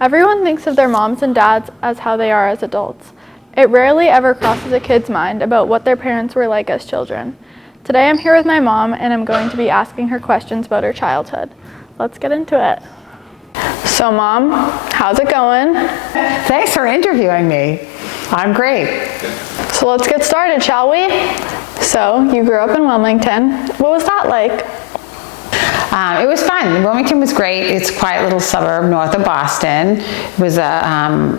Everyone thinks of their moms and dads as how they are as adults. It rarely ever crosses a kid's mind about what their parents were like as children. Today I'm here with my mom and I'm going to be asking her questions about her childhood. Let's get into it. So Mom, how's it going? Thanks for interviewing me. I'm great. So let's get started, shall we? So you grew up in Wilmington. What was that like? It was fun. Wilmington was great. It's a quiet little suburb north of Boston. It was a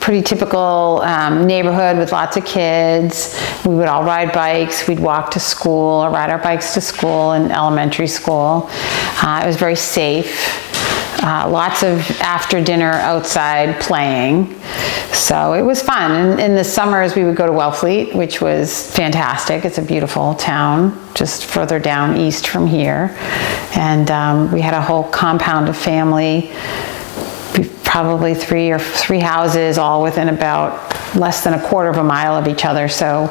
pretty typical neighborhood with lots of kids. We would all ride bikes. We'd walk to school or ride our bikes to school in elementary school. It was very safe. Lots of after dinner outside playing. So it was fun. And in the summers we would go to Wellfleet, which was fantastic. It's a beautiful town just further down east from here. And we had a whole compound of family, probably three houses, all within about less than a quarter of a mile of each other. So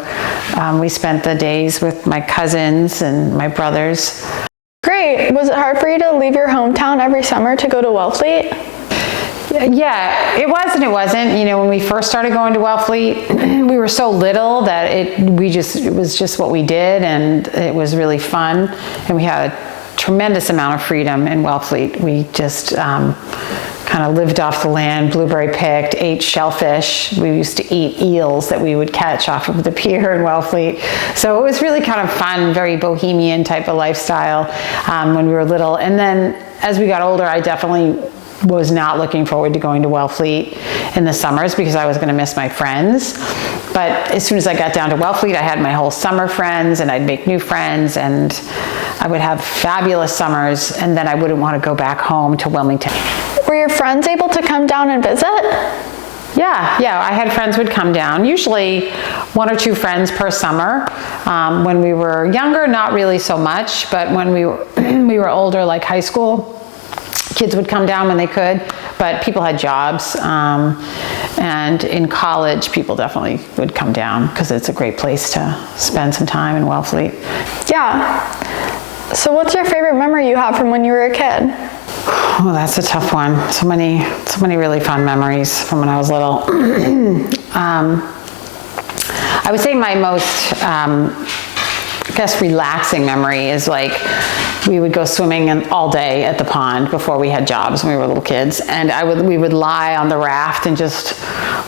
we spent the days with my cousins and my brothers. Great. Was it hard for you to leave your hometown every summer to go to Wellfleet? Yeah, it was and it wasn't. You know, when we first started going to Wellfleet, we were so little that it was just what we did, and it was really fun. And we had a tremendous amount of freedom in Wellfleet. We just kind of lived off the land, blueberry picked, ate shellfish. We used to eat eels that we would catch off of the pier in Wellfleet. So it was really kind of fun, very bohemian type of lifestyle when we were little. And then as we got older, I definitely was not looking forward to going to Wellfleet in the summers because I was going to miss my friends. But as soon as I got down to Wellfleet, I had my whole summer friends and I'd make new friends and I would have fabulous summers, and then I wouldn't want to go back home to Wilmington. Were your friends able to come down and visit? Yeah, I had friends would come down, usually one or two friends per summer. When we were younger, not really so much, but when we were older, like high school, kids would come down when they could, but people had jobs. And in college, people definitely would come down because it's a great place to spend some time in Wellfleet. Yeah. So what's your favorite memory you have from when you were a kid? Oh, that's a tough one. So many really fun memories from when I was little. I would say my most, relaxing memory is like we would go swimming all day at the pond before we had jobs when we were little kids, and we would lie on the raft and just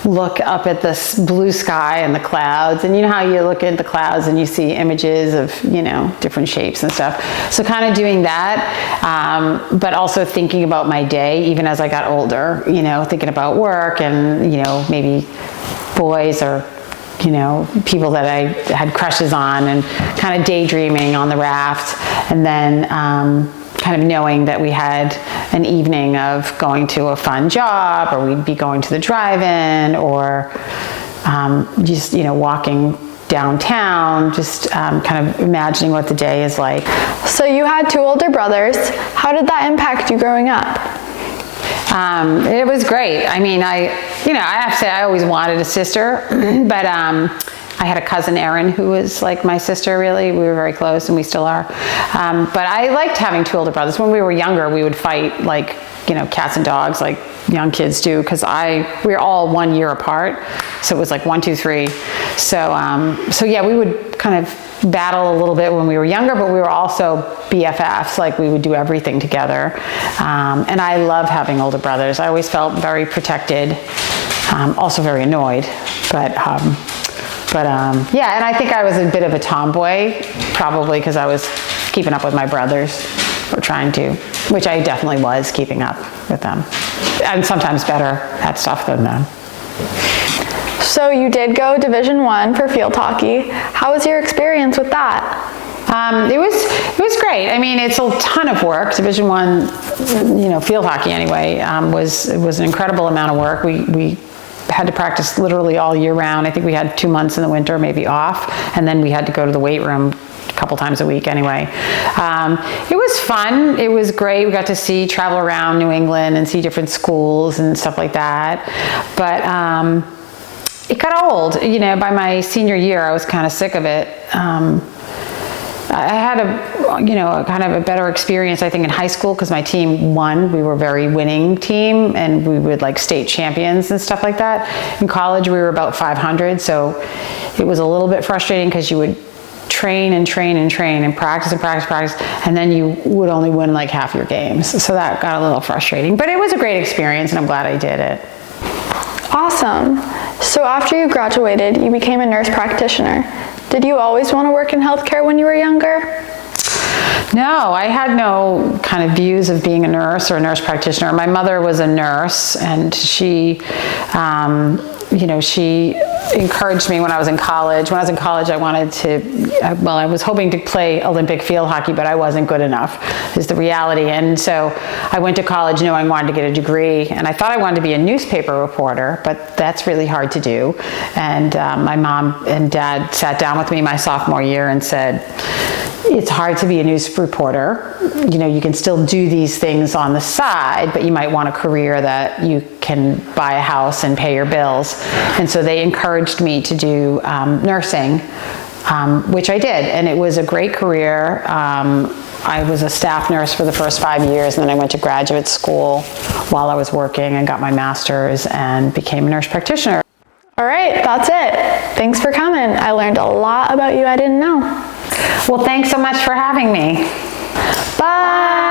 look up at this blue sky and the clouds. And you know how you look at the clouds and you see images of, different shapes and stuff. So kind of doing that, but also thinking about my day, even as I got older, thinking about work and, maybe boys or people that I had crushes on, and kind of daydreaming on the raft. And then kind of knowing that we had an evening of going to a fun job, or we'd be going to the drive-in, or just, walking downtown, just kind of imagining what the day is like. So you had two older brothers. How did that impact you growing up? It was great. I mean, I have to say I always wanted a sister, but I had a cousin, Erin, who was like my sister, really. We were very close, and we still are. But I liked having two older brothers. When we were younger, we would fight like, cats and dogs, like young kids do, because we were all 1 year apart. So it was like 1, 2, 3. So yeah, we would kind of battle a little bit when we were younger, but we were also BFFs, like we would do everything together. And I love having older brothers. I always felt very protected, also very annoyed, but yeah, and I think I was a bit of a tomboy, probably because I was keeping up with my brothers, or trying to, which I definitely was keeping up with them. I'm sometimes better at stuff than them. So you did go Division I for field hockey. How was your experience with that? It was great. I mean, it's a ton of work. Division I, field hockey anyway, was an incredible amount of work. We had to practice literally all year round. I think we had 2 months in the winter maybe off, and then we had to go to the weight room a couple times a week anyway. It was fun. It was great. We got to travel around New England and see different schools and stuff like that. But it got old. By my senior year, I was kind of sick of it. I had a kind of a better experience, I think, in high school because my team won. We were a very winning team, and we would like state champions and stuff like that. In college, we were about 500, so it was a little bit frustrating because you would train and train and train and practice and practice, practice, and then you would only win like half your games. So that got a little frustrating, but it was a great experience, and I'm glad I did it. Awesome. So after you graduated, you became a nurse practitioner. Did you always want to work in healthcare when you were younger? No, I had no kind of views of being a nurse or a nurse practitioner. My mother was a nurse, and she, she encouraged me when I was in college. When I was in college, I wanted to, I was hoping to play Olympic field hockey, but I wasn't good enough, is the reality. And so I went to college knowing I wanted to get a degree, and I thought I wanted to be a newspaper reporter, but that's really hard to do. And my mom and dad sat down with me my sophomore year and said, it's hard to be a news reporter. You can still do these things on the side, but you might want a career that you can buy a house and pay your bills. And so they encouraged me to do nursing, which I did. And it was a great career. I was a staff nurse for the first 5 years, and then I went to graduate school while I was working and got my master's and became a nurse practitioner. All right, that's it. Thanks for coming. I learned a lot about you I didn't know. Well, thanks so much for having me. Bye.